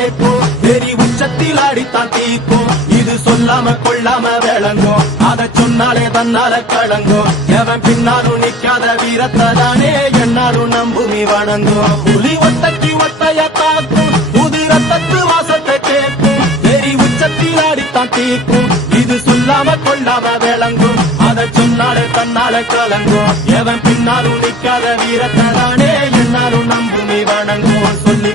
கேட்கும் வெறி உச்சத்தில் ஆடித்தான் தீக்கும் இது சொல்லாம கொள்ளாம விளங்கும் அதை சொன்னாலே தன்னால கலங்கும் எவன் பின்னாலும் நிக்காத வீரத்தை தானே என்னாலும் நம்புமி வணங்கும் புலி ஒத்தைக்கு ஒத்தைய தாக்கும் புது ரத்தத்து வாசத்தை கேட்கும் வெறி உச்சத்தில் ஆடித்தான் தீக்கும் இது சொல்லாம கொள்ளாம விளங்கும் அதை சொன்னாலே தன்னால கலங்கும் எவன் பின்னாலும் நிக்காத வீரத்தை தானே என்னாலும் நம்புமி வணங்கும் சொல்லி